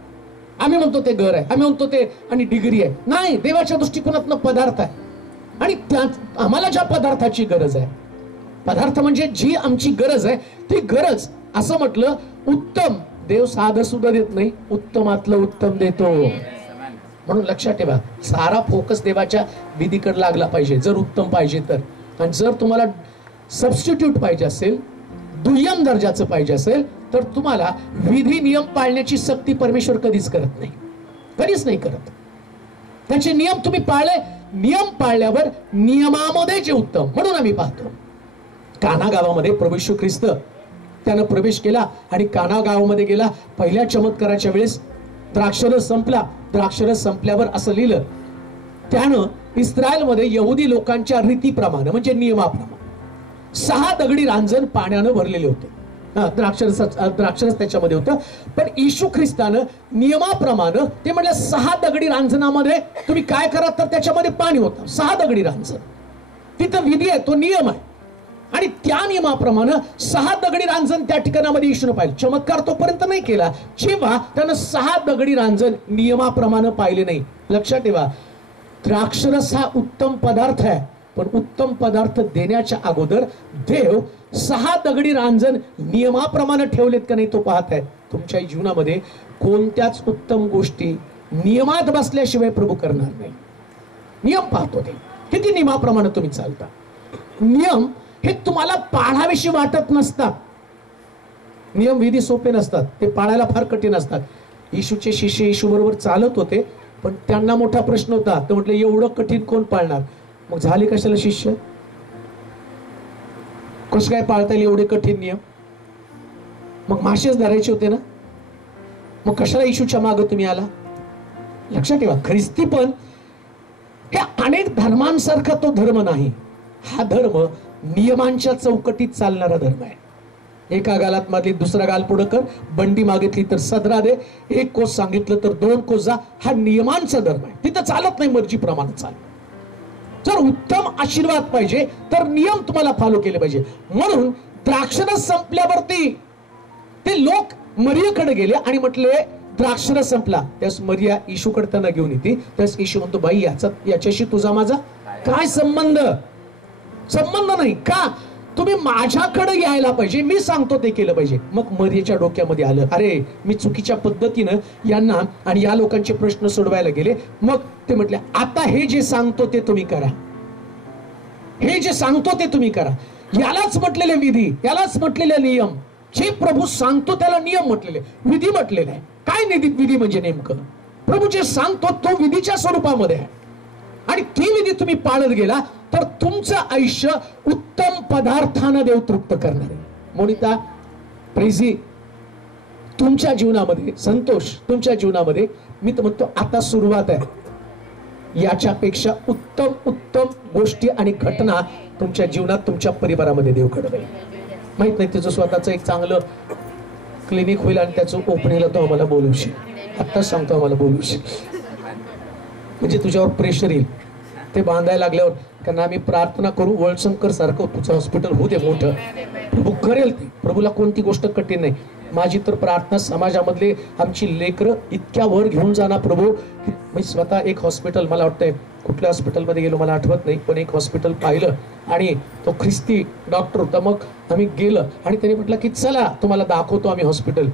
आम्ही म्हणतो ते घर आहे, आम्ही म्हणतो ते आणि डिग्री आहे. नाही, देवाच्या दृष्टिकोनातनं पदार्थ आहे. आणि त्या आम्हाला ज्या पदार्थाची गरज आहे, पदार्थ म्हणजे जी आमची गरज आहे ती गरज, असं म्हटलं उत्तम. देव साधं सुद्धा देत नाही, उत्तमातलं उत्तम देतो. म्हणून लक्षात ठेवा, सारा फोकस देवाच्या विधीकडे लागला पाहिजे जर उत्तम पाहिजे तर. आणि जर तुम्हाला सबस्टिट्यूट पाहिजे असेल, दुय्यम दर्जाचं पाहिजे असेल, तर तुम्हाला विधी नियम पाळण्याची सक्ती परमेश्वर कधीच करत नाही, कधीच नाही करत. त्याचे नियम तुम्ही पाळले, नियम पाळल्यावर नियमामध्ये जे उत्तम. म्हणून आम्ही पाहतो काना गावामध्ये प्रभू येशू ख्रिस्त त्यानं प्रवेश केला आणि काना गावामध्ये गेला. पहिल्या चमत्काराच्या वेळेस द्राक्षरस संपला. द्राक्षरस संपल्यावर असं लिहिलं, त्यानं इस्रायलमध्ये यहुदी लोकांच्या रीतीप्रमाणे म्हणजे नियमाप्रमाणे 6 दगडी रांजण पाण्यानं भरलेले होते. द्राक्षरस त्याच्यामध्ये होतं. पण येशू ख्रिस्तानं नियमाप्रमाणे ते म्हणलं 6 दगडी रांजणामध्ये तुम्ही काय करा, तर त्याच्यामध्ये पाणी होतं. 6 दगडी रांजण, तिथं विधी आहे, तो नियम आहे. आणि त्या नियमाप्रमाणे 6 दगडी रांजण त्या ठिकाणामध्ये येशूने पाहिलं. चमत्कार तोपर्यंत नाही केला जेव्हा त्यानं 6 दगडी रांजण नियमाप्रमाणे पाहिले नाही. लक्षात ठेवा, द्राक्षरस हा उत्तम पदार्थ आहे, पण उत्तम पदार्थ देण्याच्या अगोदर देव 6 दगडी रांजण नियमाप्रमाणे ठेवलेत का नाही तो पाहत आहे. तुमच्या जीवनामध्ये कोणत्याच उत्तम गोष्टी नियमात बसल्याशिवाय प्रभू करणार नाही. नियम पाहतो ते किती नियमाप्रमाणे तुम्ही चालता. नियम हे तुम्हाला पाळावेशी वाटत नसतात. नियम विधी सोपे नसतात, ते पाळायला फार कठीण असतात. येशूचे शिष्य येशू बरोबर चालत होते, पण त्यांना मोठा प्रश्न होता. ते म्हटलं एवढं कठीण कोण पाळणार? मग झाले कशाला शिष्य? कसं काय पाळता येईल एवढे कठीण नियम? मग मासेच धरायचे होते ना, मग कशाला येशूच्या मागे तुम्ही आला? लक्षात ठेवा, ख्रिस्ती पण हे अनेक धर्मांसारखा तो धर्म नाही. हा धर्म नियमांच्या चौकटीत चालणारा धर्म आहे. एका गालात मारली दुसरा गाल पुढं कर, बंडी मागितली तर सदरा दे, 1 कोस सांगितलं तर 2 कोस जा. हा नियमांचा धर्म आहे. तिथं चालत नाही मर्जीप्रमाणे चाल. जर उत्तम आशीर्वाद पाहिजे तर नियम तुम्हाला फॉलो केले पाहिजे. म्हणून द्राक्षरस संपल्यावरती ते लोक मरियेकडे गेले आणि म्हटले द्राक्षरस संपला. त्यास मरिया येशूकडे त्यांना घेऊन येते. त्यास येशू म्हणतो, बाई याच्याशी तुझा माझा काय संबंध? संबंध नाही का? तुम्ही माझ्याकडे यायला पाहिजे, मी सांगतो ते केलं पाहिजे. मग मरियेच्या डोक्यामध्ये आलं, अरे मी चुकीच्या पद्धतीनं यांना आणि या लोकांचे प्रश्न सोडवायला गेले. मग ते म्हटले, आता हे जे सांगतो ते तुम्ही करा, हे जे सांगतो ते तुम्ही करा. यालाच म्हटलेले विधी, यालाच म्हटलेले नियम. जे प्रभू सांगतो त्याला नियम म्हटलेले, विधी म्हटलेले आहे. काय विधी म्हणजे नेमकं? प्रभू जे सांगतो तो विधीच्या स्वरूपामध्ये आहे. आणि ती विधी तुम्ही पाळत गेला तर तुमचं आयुष्य उत्तम पदार्थानं देव तृप्त करणार आहे. मोनिता, प्रेझी, तुमच्या जीवनामध्ये संतोष, तुमच्या जीवनामध्ये मी तर म्हणतो आता सुरुवात आहे. याच्यापेक्षा उत्तम उत्तम गोष्टी आणि घटना तुमच्या जीवनात, तुमच्या परिवारामध्ये देव घडवेल. माहित नाही, त्याचं स्वतःचं एक चांगलं क्लिनिक होईल आणि त्याचं ओपनिंगला तो आम्हाला बोलवशील. आत्ताच सांगतो आम्हाला बोलवशील, म्हणजे तुझ्यावर प्रेशर येईल. ते बांधायला लागल्यावर कारण आम्ही प्रार्थना करू, वळसंकर सारखं तुझं हॉस्पिटल होऊ दे मोठं. प्रभू करेल ते. प्रभूला कोणती गोष्ट कठीण नाही. माझी तर प्रार्थना समाजामधले आमची लेकरं इतक्या वर घेऊन जाणार प्रभू की मी स्वतः एक हॉस्पिटल, मला वाटतंय कुठल्या हॉस्पिटलमध्ये गेलो मला आठवत नाही, पण एक हॉस्पिटल पाहिलं आणि तो ख्रिस्ती डॉक्टर होता. मग आम्ही गेलं आणि त्याने म्हटलं की चला तुम्हाला दाखवतो आम्ही हॉस्पिटल.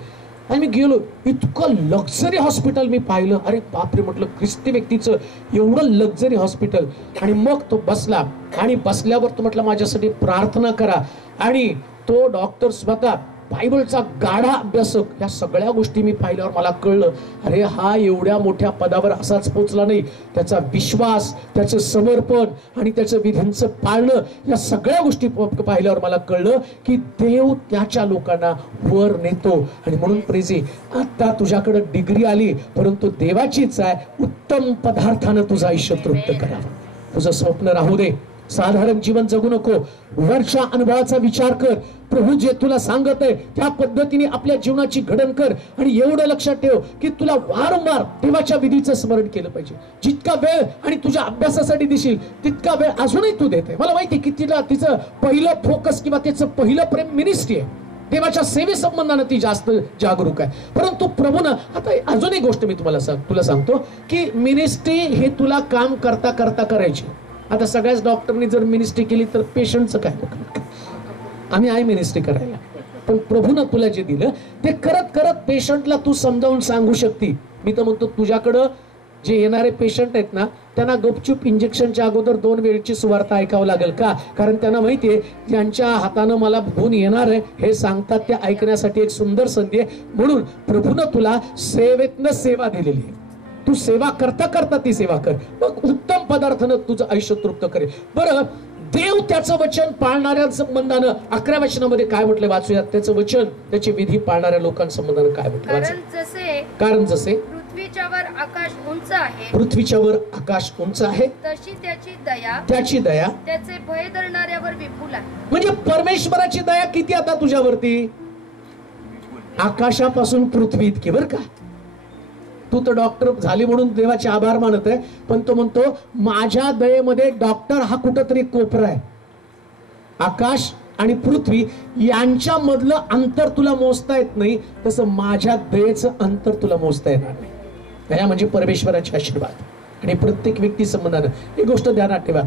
आणि मी गेलो, इतकं लक्झरी हॉस्पिटल मी पाहिलं. अरे बापरे म्हटलं, ख्रिस्ती व्यक्तीचं एवढं लक्झरी हॉस्पिटल. आणि मग तो बसला आणि बसल्यावर तो म्हटलं माझ्यासाठी प्रार्थना करा. आणि तो डॉक्टर स्वतः बायबलचा गाढा अभ्यासक. या सगळ्या गोष्टी मी पाहिल्यावर मला कळलं, अरे हा एवढ्या मोठ्या पदावर असाच पोचला नाही. त्याचा विश्वास, त्याचं समर्पण आणि त्याचं विधींचं पाळणं, या सगळ्या गोष्टी पाहिल्यावर मला कळलं की देव त्याच्या लोकांना वर नेतो. आणि म्हणून प्रेझी, आता तुझ्याकडे डिग्री आली, परंतु देवाचीच आहे, उत्तम पदार्थानं तुझं आयुष्य तृप्त करावं. तुझं स्वप्न राहू दे, साधारण जीवन जगू नको, वरच्या अनुभवाचा विचार कर. प्रभू जे तुला सांगत आहे त्या पद्धतीने आपल्या जीवनाची घडण कर. आणि एवढं लक्षात ठेव की तुला वारंवार देवाच्या विधीचं स्मरण केलं पाहिजे. जितका वेळ आणि तुझ्या अभ्यासासाठी देशील तितका वेळ अजूनही तू देते. मला माहिती की तिला तिचं पहिलं फोकस किंवा तिचं पहिलं प्रेम मिनिस्ट्री आहे, देवाच्या सेवे संबंधाने ती जास्त जागरूक आहे. परंतु प्रभूनं आता अजून एक गोष्ट मी तुला सांगतो की मिनिस्ट्री हे तुला काम करता करता करायची. आता सगळ्याच डॉक्टरनी जर मिनिस्ट्री केली तर पेशंटचं काय? आम्ही आहे मिनिस्ट्री करायला, पण प्रभूनं तुला जे दिलं ते करत करत पेशंटला तू समजावून सांगू शकते. मी तर म्हणतो तुझ्याकडं जे येणारे पेशंट आहेत ना, त्यांना गपचूप इंजेक्शनच्या अगोदर 2 वेळची सुवार्ता ऐकावं लागेल का? कारण त्यांना माहितीये ज्यांच्या हातानं मला भून येणार आहे हे सांगतात, त्या ऐकण्यासाठी एक सुंदर संधी आहे. म्हणून प्रभूनं तुला सेवेतनं सेवा दिलेली आहे. तू सेवा करता करता ती सेवा कर, मग उत्तम पदार्थानं तुझं आयुष्य तृप्त करेल. बरं, देव त्याचं वचन पाळणाऱ्या संबंधानं 11व्या वचनामध्ये काय म्हटलं वाचूयात. त्याचं वचन, त्याची विधी पाळणाऱ्या लोकांसंबंधानं काय म्हटलं? कारण जसे पृथ्वीच्या वर आकाश उंच आहे, पृथ्वीच्या वर आकाश उंच आहे, तशी त्याची दया त्याचे भय धरणाऱ्यावर विपुल आहे. म्हणजे परमेश्वराची दया किती आता तुझ्यावरती? आकाशापासून पृथ्वी इतकी. बरं का, तू तर डॉक्टर झाली म्हणून देवाचे आभार मानत आहे, पण तो म्हणतो माझ्या दयेमध्ये डॉक्टर हा कुठंतरी कोपरा आहे. आकाश आणि पृथ्वी यांच्या मधलं अंतर तुला मोजता येत नाही, तसं माझ्या दयेचं अंतर तुला मोजता येणार नाही. दया म्हणजे परमेश्वराचे आशीर्वाद. आणि प्रत्येक व्यक्ती संबंधानं एक गोष्ट ध्यानात ठेवा.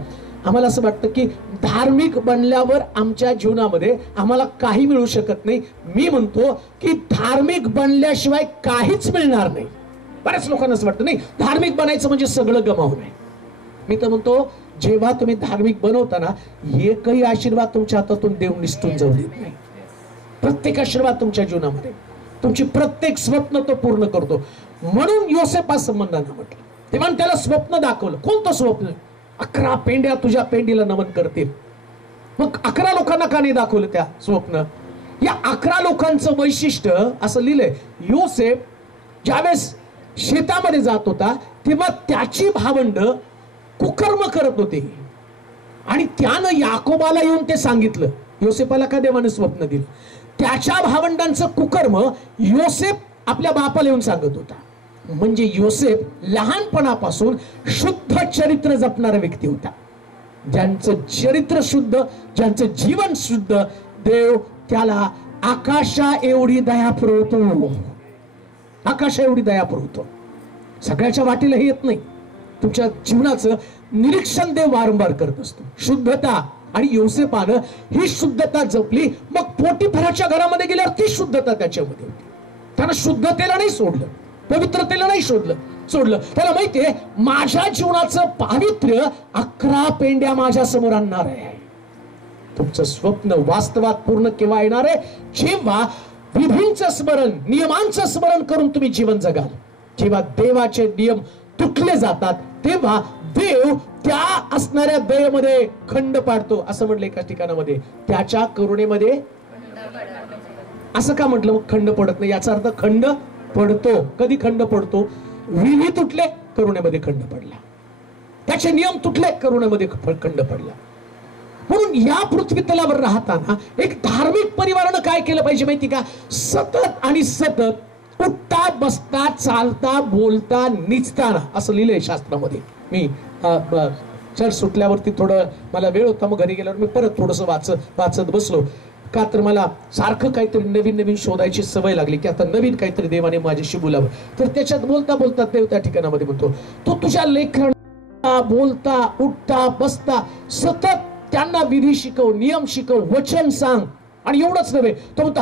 आम्हाला असं वाटतं की धार्मिक बनल्यावर आमच्या जीवनामध्ये आम्हाला काही मिळू शकत नाही. मी म्हणतो की धार्मिक बनल्याशिवाय काहीच मिळणार नाही. बऱ्याच लोकांना असं वाटतं नाही धार्मिक बनायचं म्हणजे सगळं गमावणं आहे. मी तर म्हणतो जेव्हा तुम्ही धार्मिक बनवताना एकही आशीर्वाद तुमच्या हातातून देव निसटून जाऊ देत नाही. प्रत्येक आशीर्वाद तुमच्या जीवनामध्ये, तुमची प्रत्येक स्वप्न तो पूर्ण करतो. म्हणून योसेफा संबंधानं म्हटलं, तेव्हा त्याला स्वप्न दाखवलं. कोणतं स्वप्न? 11 पेंड्या तुझ्या पेंडीला नमन करतील. मग 11 लोकांना का नाही दाखवलं त्या स्वप्न? या 11 लोकांचं वैशिष्ट्य असं लिहिलंय, योसेफ ज्यावेळेस शेतामध्ये जात होता तेव्हा त्याची भावंड कुकर्म करत होते आणि त्यानं याकोबाला येऊन ते सांगितलं. योसेफाला का देवानं स्वप्न दिलं? त्याच्या भावंडांचं कुकर्म योसेफ आपल्या बापाला येऊन सांगत होता. म्हणजे योसेफ लहानपणापासून शुद्ध चरित्र जपणारा व्यक्ती होता. ज्यांचं चरित्र शुद्ध, ज्यांचं जीवन शुद्ध, देव त्याला आकाशा एवढी दया पुरवतो. आकाशा एवढी दया पुरवतो. सगळ्याच्या वाटेलाही येत नाही. तुमच्या जीवनाचं निरीक्षण देव वारंवार करत असतो. शुद्धता, आणि योसेफानं ही शुद्धता जपली. मग पोटिफराच्या घरामध्ये गेल्यावर ती शुद्धता त्याच्यामध्ये होती. त्यानं शुद्धतेला नाही सोडलं, पवित्रतेला नाही सोडलं. त्याला माहितीये माझ्या जीवनाचं पावित्र्य 11 पेंड्या माझ्या समोर आणणार आहे. तुमचं स्वप्न वास्तवात पूर्ण केव्हा येणार आहे? जेव्हा विधींचं स्मरण, नियमांचं स्मरण करून तुम्ही जीवन जगाल. जेव्हा देवाचे नियम तुटले जातात तेव्हा देव त्या असणाऱ्या दयेमध्ये खंड पाडतो. असं म्हटलं एका ठिकाणामध्ये, त्याच्या करुणेमध्ये. असं का म्हटलं? मग खंड पडत नाही याचा अर्थ खंड पडतो. कधी खंड पडतो? विधी तुटले, करुणेमध्ये खंड पडला. त्याचे नियम तुटले, करुणेमध्ये खंड पडला. म्हणून या पृथ्वी तलावर राहताना एक धार्मिक परिवारानं काय केलं पाहिजे माहिती का? सतत आणि सतत उठता, बसता, चालता, बोलता, निजताना, असं लिहिलंय शास्त्रामध्ये. मी चर्च सुटल्यावरती थोडं मला वेळ होता, मग घरी गेल्यावर मी परत थोडंसं वाचत बसलो. का तर मला सारखं काहीतरी नवीन नवीन शोधायची सवय लागली की आता नवीन काहीतरी देवाने माझ्याशी बोलावं. तर त्याच्यात बोलता बोलता देव त्या ठिकाणामध्ये म्हणतो, तू तुझ्या लेखना, बोलता, उठता, बसता सतत त्यांना विधी शिकव, नियम शिकव, वचन सांग. आणि एवढंच नव्हे, तो म्हणतो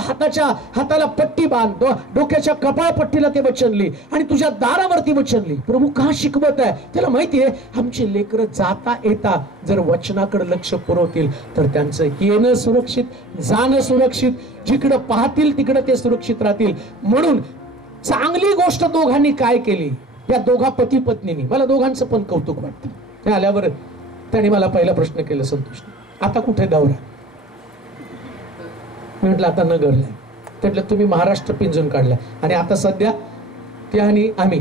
हाताला पट्टी बांध, डोक्याच्या कपाळपट्टीला ते वचन लिही आणि तुझ्या दारावरती वचन लिही. प्रभू का शिकवत आहे? त्याला माहितीये आमची लेकरं जाता येता जर वचनाकडे लक्ष पुरवतील तर त्यांचं येणं सुरक्षित, जाणं सुरक्षित, जिकडं पाहतील तिकडं ते सुरक्षित राहतील. म्हणून चांगली गोष्ट दोघांनी काय केली, या दोघा पती पत्नींनी, मला दोघांचं पण कौतुक वाटतं. ते आल्यावर त्याने मला पहिला प्रश्न केला, संतोष आता कुठे दौरा? मी म्हटलं आता नगरला. म्हटलं तुम्ही महाराष्ट्र पिंजून काढला आणि आता सध्या ते आणि आम्ही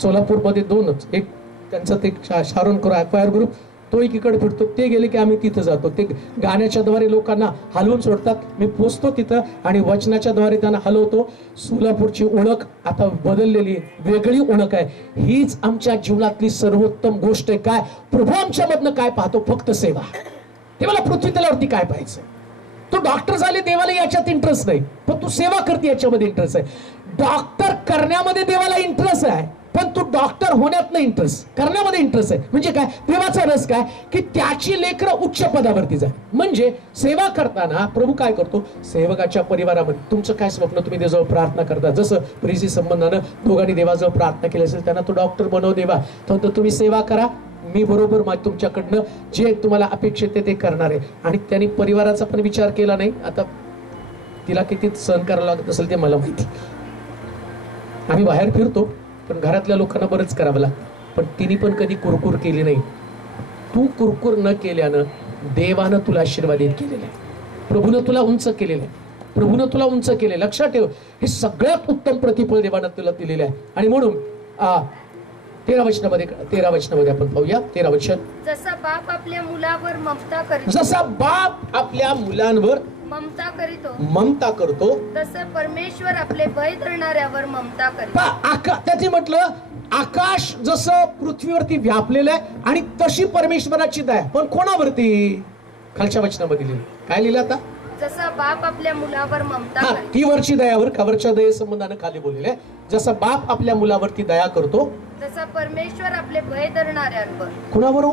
सोलापूरमध्ये दोनच, एक त्यांचा ते शारोन फायर ग्रुप तो एकीकडे फिरतो, ते गेले की आम्ही तिथं जातो. ते गाण्याच्या द्वारे लोकांना हलवून सोडतात, मी पोचतो तिथं आणि वचनाच्या द्वारे त्यांना हलवतो. सोलापूरची ओळख आता बदललेली, वेगळी ओळख आहे. हीच आमच्या जीवनातली सर्वोत्तम गोष्ट आहे. काय प्रभू आमच्यामधनं काय पाहतो? फक्त सेवा. ते मला पृथ्वी तलावरती काय पाहायचं? तू डॉक्टर झाले, देवाला याच्यात इंटरेस्ट नाही, पण तू सेवा करते याच्यामध्ये इंटरेस्ट आहे. डॉक्टर करण्यामध्ये देवाला इंटरेस्ट आहे, पण तू डॉक्टर होण्यात नाही इंटरेस्ट, करण्यामध्ये इंटरेस्ट आहे. म्हणजे काय? देवाचा रस काय की त्याची लेकरं उच्च पदावरती जाय. म्हणजे सेवा करताना प्रभू काय करतो? सेवकाच्या परिवारामध्ये तुमचं काय स्वप्न, तुम्ही देवाजवळ प्रार्थना करता, जसं प्रिसी संबंधानं दोघांनी देवाजवळ प्रार्थना केली असेल, त्यांना तो डॉक्टर बनव देवा, तर तुम्ही सेवा करा, मी बरोबर तुमच्याकडनं जे तुम्हाला अपेक्षित आहे ते करणार आहे. आणि त्यांनी परिवाराचा पण विचार केला नाही. आता तिला किती सहन करावं लागत असेल ते मला माहिती. आम्ही बाहेर फिरतो पण घरातल्या लोकांना बरंच करावं लागतं, पण तिने पण कधी कुरकुर केली नाही. तू कुरकुर न केल्यानं देवानं तुला आशीर्वादित केलेलं आहे, प्रभूनं तुला उंच केलेलं आहे, प्रभूनं तुला उंच केले. लक्षात ठेव, हे सगळ्यात उत्तम प्रतिफळ देवानं तुला दिलेलं आहे. आणि म्हणून 13 वचनामध्ये आपण पाहूया. 13 वचन, जसा बाप आपल्या मुलावर ममता करतो, जसा बाप आपल्या मुलांवर ममता करतो तसं परमेश्वर आपले भय धरणाऱ्यावर ममता करतो. त्याची म्हटलं आकाश जसं पृथ्वीवरती व्यापलेलं आहे आणि तशी परमेश्वराची दया, पण कोणावरती? खालच्या वचनामध्ये लिहिलं. काय लिहिलं आता? जसा बाप आपल्या मुलावर ममता करतो. ती वरची दयावर, कवरच्या दये संबंधाने खाली बोललेलं आहे. जसा बाप आपल्या मुलावरती दया करतो तसा परमेश्वर आपले भय धरणाऱ्यांवर. कुणावर?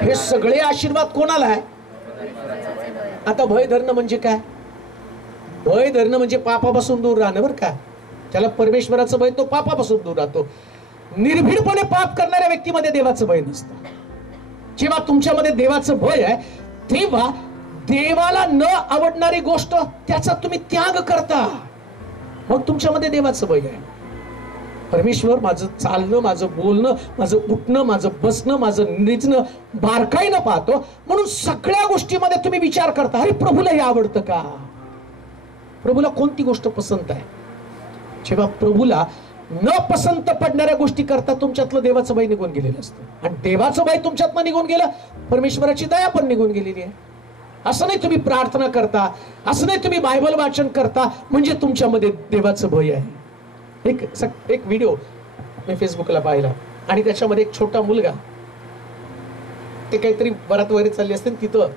हे सगळे आशीर्वाद कोणाला आहे? आता भय धरणं म्हणजे काय? भय धरणं म्हणजे पापापासून दूर राहणं, बरं का. त्याला परमेश्वराचं भय, तो पापापासून दूर राहतो. निर्भीडपणे पाप करणाऱ्या व्यक्तीमध्ये देवाचं भय नसतं. जेव्हा तुमच्यामध्ये देवाचं भय आहे तेव्हा देवाला न आवडणारी गोष्ट त्याचा तुम्ही त्याग करता, मग तुमच्यामध्ये देवाचं भय आहे. परमेश्वर माझं चालणं, माझं बोलणं, माझं उठणं, माझं बसणं, माझं निजणं बारकाईनं पाहतो. म्हणून सगळ्या गोष्टीमध्ये तुम्ही विचार करता, अरे प्रभूला हे आवडतं का? प्रभूला कोणती गोष्ट पसंत आहे? जेव्हा प्रभूला न पसंत पडणाऱ्या गोष्टी करता तुमच्यातलं देवाचं भय निघून गेलेलं असतं. आणि देवाचं भय तुमच्यातनं निघून गेलं, परमेश्वराची दया पण निघून गेलेली आहे. असं नाही तुम्ही प्रार्थना करता, असं नाही तुम्ही बायबल वाचन करता म्हणजे तुमच्यामध्ये देवाचं भय आहे. एक व्हिडिओ मी फेसबुकला पाहिला आणि त्याच्यामध्ये एक छोटा मुलगा, ते काहीतरी वरात वगैरे चालली असते, तिथं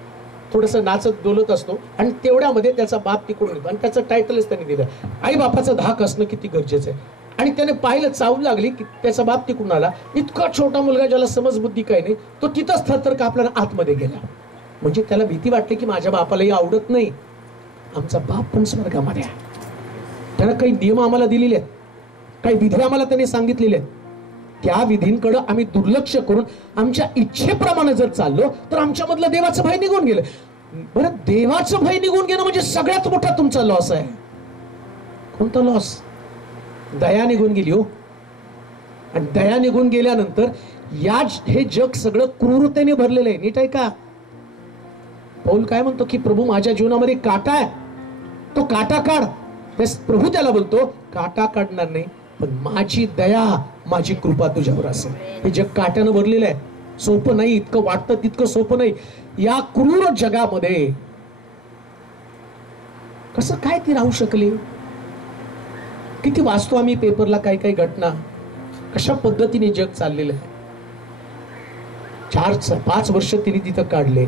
थोडंसं नाचत डोलत असतो आणि तेवढ्यामध्ये त्याचा बाप तिकडून येतो आणि त्याचं टायटलच त्यांनी दिलं, आई बापाचा धाक असणं किती गरजेचं आहे. आणि त्याने पाहिलं, चावू लागली की त्याचा बाप तिकडून आला. इतका छोटा मुलगा ज्याला समजबुद्धी काही नाही, तो तिथंच थरथर कापल्यानं आतमध्ये गेला. म्हणजे त्याला भीती वाटली की माझ्या बापालाही आवडत नाही, आमचा बाप पण स्वर्गामध्ये आहे. त्यानं काही नियम आम्हाला दिलेले आहेत, काही विधी आम्हाला त्यांनी सांगितलेले आहेत, त्या विधींकडे आम्ही दुर्लक्ष करून आमच्या इच्छेप्रमाणे जर चाललो तर आमच्यामधलं देवाचं भय निघून गेलं. बरं, देवाचं भय निघून गेलं म्हणजे सगळ्यात मोठा तुमचा लॉस आहे. कोणता लॉस? दया निघून गेली हो. आणि दया निघून गेल्यानंतर हे जग सगळं क्रूरतेने भरलेलं आहे. नीट आहे का? पौल काय म्हणतो की प्रभू माझ्या जीवनामध्ये काटा आहे, तो काटा काढ. प्रभू त्याला बोलतो काटा काढणार नाही, पण माझी दया, माझी कृपा तुझ्यावर असेल. हे जग काट्यानं भरलेलं आहे, सोपं नाही. इतकं वाटतं तितकं सोपं नाही. या क्रूर जगामध्ये कसं काय ती राहू शकली? किती वाचतो आम्ही पेपरला काही काही घटना, कशा पद्धतीने जग चाललेलं आहे. 4-5 वर्ष तिने तिथं काढले.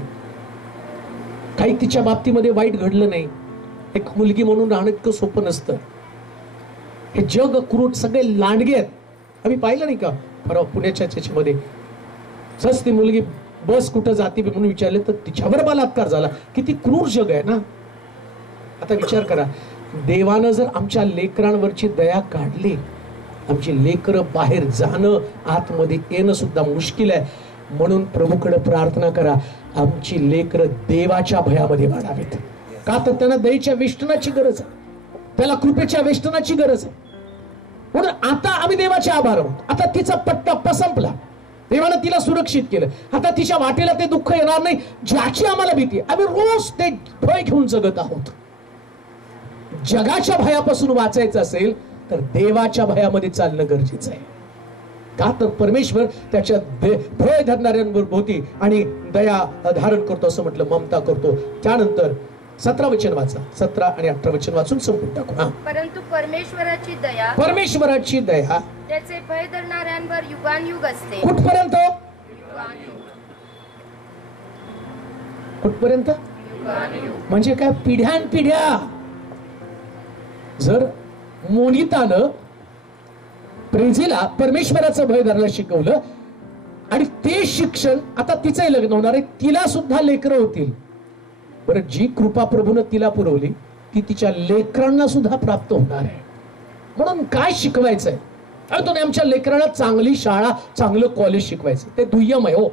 काही तिच्या बाबतीमध्ये वाईट घडलं नाही. एक मुलगी म्हणून राहणं इतकं सोपं नसतं. हे जग क्रूर, सगळे लांडगे आहेत. आम्ही पाहिलं नाही का परवा पुण्याच्या त्याच्यामध्ये सहज ती मुलगी बस कुठं जाते म्हणून विचारले तर तिच्यावर बलात्कार झाला. किती क्रूर जग आहे ना. आता विचार करा, देवानं जर आमच्या लेकरांवरची दया काढली, आमची लेकरं बाहेर जाणं आतमध्ये येणं सुद्धा मुश्किल आहे. म्हणून प्रभूकडे प्रार्थना करा, आमची लेकरं देवाच्या भयामध्ये वाढावेत. का तर त्यांना दयेच्या वेष्टनाची गरज आहे, त्याला कृपेच्या वेष्टनाची गरज आहे. म्हणून आता आम्ही देवाचे आभार आहोत. आता तिचा पट्टा संपला, देवानं तिला सुरक्षित केलं. आता तिच्या वाटेला ते दुःख येणार नाही ज्याची आम्हाला भीती आहे. आम्ही रोज ते भय घेऊन जगत आहोत. जगाच्या भयापासून वाचायचं असेल तर देवाच्या भयामध्ये चालणं गरजेचं आहे. का तर परमेश्वर त्याच्या भय धरणाऱ्यांवर भोवती आणि दया धारण करतो असं म्हटलं, ममता करतो. त्यानंतर 17 वचन वाचा, 17 आणि 18 वचन वाचून संपून टाकू. परंतु परमेश्वराची दया त्याचे भय धरणाऱ्यांवर युगानयुग असते. कुठपर्यंत? कुठपर्यंत म्हणजे काय? पिढ्यानपिढ्या. जर मोनितानं प्रेझीला परमेश्वराचं भय धरायला शिकवलं आणि ते शिक्षण आता तिचंही लग्न होणार आहे, तिला सुद्धा लेकरं होतील. बरं, जी कृपा प्रभूनं तिला पुरवली ती तिच्या लेकरांना सुद्धा प्राप्त होणार आहे. म्हणून काय शिकवायचंय? तुम्ही आमच्या लेकरांना चांगली शाळा, चांगलं कॉलेज शिकवायचं, ते दुय्यम आहे. हो,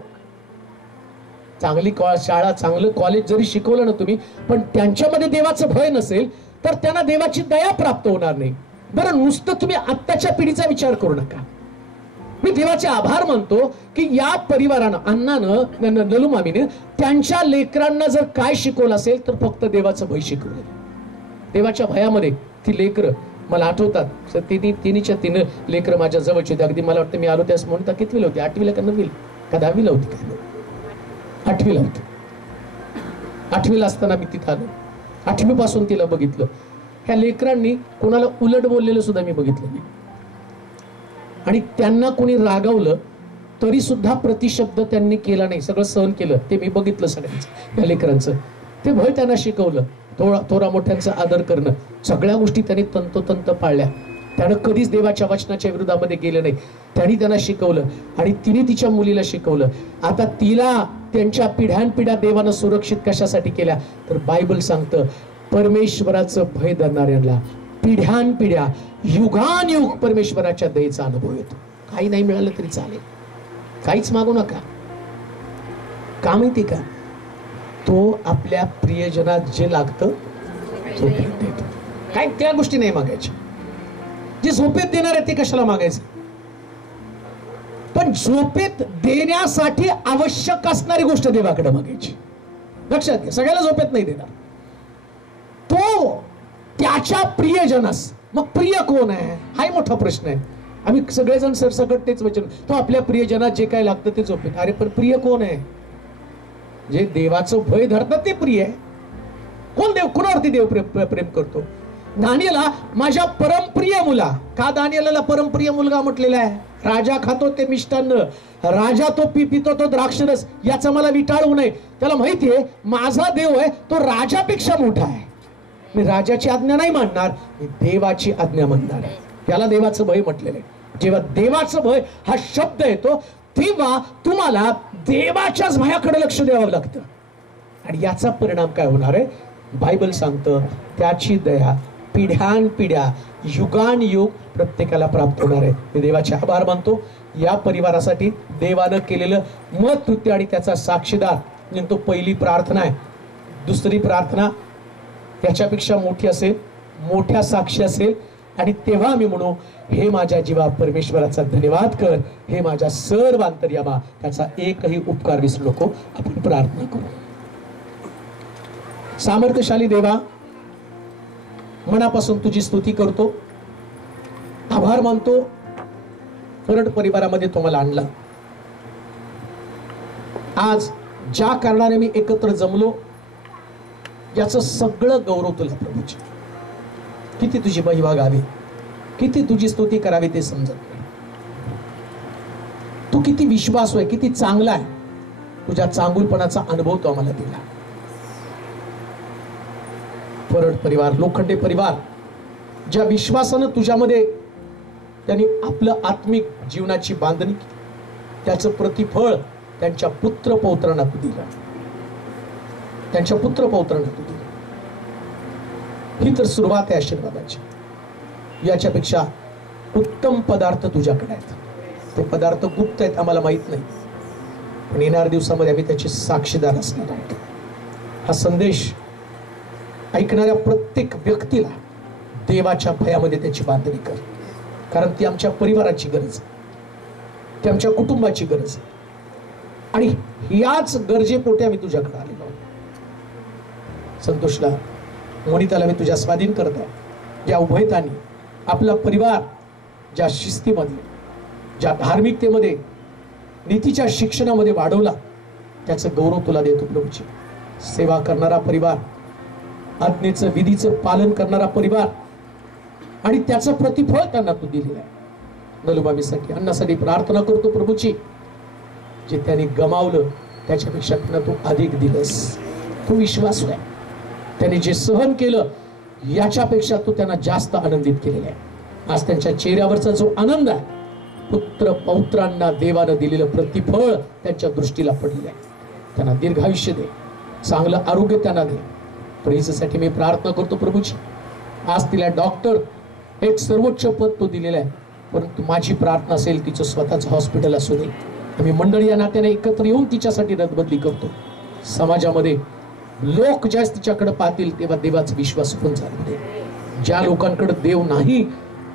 चांगली शाळा, चांगलं कॉलेज जरी शिकवलं ना तुम्ही, पण त्यांच्यामध्ये देवाचं भय नसेल तर त्यांना देवाची दया प्राप्त होणार नाही. बरं, नुसतं तुम्ही आत्ताच्या पिढीचा विचार करू नका. मी देवाचे आभार मानतो की या परिवारानं, अण्णानं, नलूमामीने त्यांच्या लेकरांना जर काय शिकवलं असेल तर फक्त देवाचं भय शिकवलं. देवाच्या भयामध्ये ती लेकरं मला आठवतात. तिन्हीच्या तीन लेकरं माझ्या जवळची होती. अगदी मला वाटतं मी आलो त्यास म्हणता कितवीला होती? 8वीला का 9वीला का 10वीला होती? काय 8वीला होती. 8वीला असताना मी तिथं आलो. 8वी पासून तिला बघितलं. ह्या लेकरांनी कोणाला उलट बोललेलं सुद्धा मी बघितलं नाही. आणि त्यांना कोणी रागवलं तरी सुद्धा प्रतिशब्द त्यांनी केला नाही, सगळं सहन केलं. ते मी बघितलं सगळ्यांचं, या लेकरांचं. ते भय त्यांना शिकवलं. थोरा मोठ्यांचा आदर करणं, सगळ्या गोष्टी त्यांनी तंतोतंत पाळल्या. त्यानं कधीच देवाच्या वचनाच्या विरोधामध्ये गेलं नाही. त्यांनी त्यांना शिकवलं आणि तिने तिच्या मुलीला शिकवलं. आता तिला त्यांच्या पिढ्यानपिढ्या देवानं सुरक्षित कशासाठी केल्या तर बायबल सांगतं, परमेश्वराचं भय धरणाऱ्यांना पिढ्यानपिढ्या, युगानयुग परमेश्वराच्या दयेचा अनुभव येतो. काही नाही मिळालं तरी चालेल, काहीच मागू नका. का माहिती का? तो आपल्या प्रियजनात जे लागतं झोपेत देतो. काय त्या गोष्टी नाही मागायच्या. जे झोपेत देणार आहे ते कशाला मागायचं? पण झोपेत देण्यासाठी आवश्यक असणारी गोष्ट देवाकडे मागायची. लक्षात घ्या, सगळ्याला झोपेत नाही देणार. तो त्याच्या प्रियजनास, मग प्रिय कोण आहे हाही मोठा प्रश्न आहे. आम्ही सगळेजण सरसकट तेच वचन, तो आपल्या प्रियजनात जे काय लागतं ते झोपेत. अरे पण प्रिय कोण आहे? जे देवाचं भय धरतात ते प्रिय आहे. कोण देव, कुणावरती देव प्रेम करतो? दानियेला माझ्या परमप्रिय मुला. का दानियेला परमप्रिय मुलगा म्हटलेला आहे? राजा खातो ते मिष्टान्न, राजा तो पितो तो द्राक्षरस, याचा मला विटाळू नये. त्याला माहितीये माझा देव आहे तो राजापेक्षा मोठा आहे. मी राजाची आज्ञा नाही मानणार, मी देवाची आज्ञा मानणार आहे. त्याला देवाचं भय म्हटलेलं आहे. जेव्हा देवाचं भय हा शब्द येतो तेव्हा तुम्हाला देवाच्याच भयाकडे लक्ष द्यावं लागतं. आणि याचा परिणाम काय होणार आहे? बायबल सांगतं त्याची दया पिढ्यानपिढ्या, युगानयुग प्रत्येकाला प्राप्त होणार आहे. मी देवाचे आभार मानतो या परिवारासाठी. देवानं केलेलं मत कृत्य आणि त्याचा साक्षीदार तो पहिली प्रार्थना आहे. दुसरी प्रार्थना त्याच्यापेक्षा मोठी असेल, मोठ्या साक्षी असेल. आणि तेव्हा मी म्हणू, हे माझ्या जीवा परमेश्वराचा धन्यवाद कर, हे माझ्या सर्व अंतर्यामा त्याचा एकही उपकार विसरू नको. आपण प्रार्थना करू. सामर्थ्यशाली देवा, मनापासून तुझी स्तुती करतो, आभार मानतो. परड परिवारामध्ये तुम्हाला आणला. आज ज्या कारणाने मी एकत्र जमलो याचं सगळं गौरव तुला प्रभूची. किती तुझी महिमा गावी, किती तुझी स्तुती करावी ते समजत नाही. तू किती विश्वासू आहे, किती चांगला आहे. तुझ्या चांगुलपणाचा अनुभव तो आम्हाला दिला. परड परिवार, लोखंडे परिवार, ज्या विश्वासानं तुझ्यामध्ये त्यांनी आपलं आत्मिक जीवनाची बांधणी केली, त्याचं प्रतिफळ त्यांच्या पुत्र पौत्रांना तू दिलं, त्यांच्या पुत्र पौत्रांना तू दिलं. ही तर सुरुवात आहे आशीर्वादाची. याच्यापेक्षा उत्तम पदार्थ तुझ्याकडे आहेत. ते पदार्थ गुप्त आहेत, आम्हाला माहित नाही, पण येणाऱ्या दिवसामध्ये आम्ही त्याचे साक्षीदार असणार आहोत. हा संदेश ऐकणाऱ्या प्रत्येक व्यक्तीला देवाच्या भयामध्ये त्याची बांधणी कर, कारण ती आमच्या परिवाराची गरज आहे, ती आमच्या कुटुंबाची गरज आहे. आणि याच गरजेपोटी आम्ही तुझ्याकडे आलेलो आहोत. संतोषला, मोनिताला मी तुझ्या स्वाधीन करत आहे. ज्या उभयतानी आपला परिवार ज्या शिस्तीमध्ये, ज्या धार्मिकतेमध्ये, नीतीच्या शिक्षणामध्ये वाढवला, त्याचं गौरव तुला देतो प्रभूजी. सेवा करणारा परिवार, आज्ञेचं विधीचं पालन करणारा परिवार, आणि त्याचं प्रतिफळ त्यांना तू दिलेलं आहे. नलुबामीसाठी, अन्नासाठी प्रार्थना करतो प्रभूची. जे त्याने गमावलं त्याच्यापेक्षा त्यांना तू अधिक दिलंस. तू विश्वास आहे, त्याने जे सहन केलं याच्यापेक्षा तू त्यांना जास्त आनंदित केलेलं आहे. आज त्यांच्या चेहऱ्यावरचा जो आनंद आहे, पुत्र पौत्रांना देवानं दिलेलं प्रतिफळ त्यांच्या दृष्टीला पडलेलं आहे. त्यांना दीर्घायुष्य दे, चांगलं आरोग्य त्यांना दे. प्रेयसीसाठी मी प्रार्थना करतो प्रभूची. आज तिला डॉक्टर एक सर्वोच्च पद तो दिलेलं आहे, परंतु माझी प्रार्थना असेल तिचं स्वतःचं हॉस्पिटल असू दे. आम्ही मंडळी या नात्याने एकत्र येऊन तिच्यासाठी रदबदली करतो. समाजामध्ये लोक ज्या तिच्याकडे पाहतील तेव्हा देवाचा विश्वास पण चालू दे. ज्या लोकांकडे देव नाही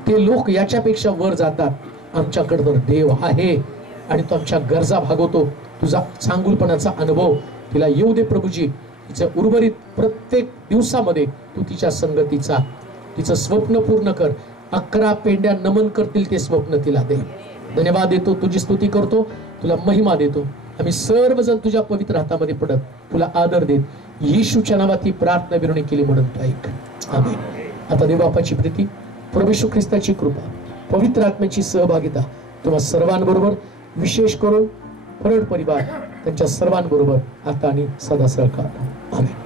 ते लोक याच्यापेक्षा वर जातात. आमच्याकडे तर देव आहे आणि तो आमच्या गरजा भागवतो. तुझा चांगुलपणाचा अनुभव तिला येऊ दे प्रभूजी. तिचं उर्वरित प्रत्येक दिवसामध्ये तू तिच्या संगतीचा, तिचं स्वप्न पूर्ण कर. 11 पेंड्या नमन करतील ते स्वप्न तिला दे. धन्यवाद देतो, तुझी स्तुती करतो, तुला महिमा देतो. आम्ही सर्वजण तुझ्या पवित्र हातामध्ये पडत तुला आदर देत येशूच्या नावात ही प्रार्थना विनवणी केली म्हणून ऐक. आमेन. आता देवबापाची प्रीती, प्रभू येशू ख्रिस्ताची कृपा, पवित्र आत्म्याची सहभागिता तुम्हा सर्वांबरोबर, विशेष करून परड परिवार त्यांच्या सर्वांबरोबर आता आणि सदा सहकार. आमेन.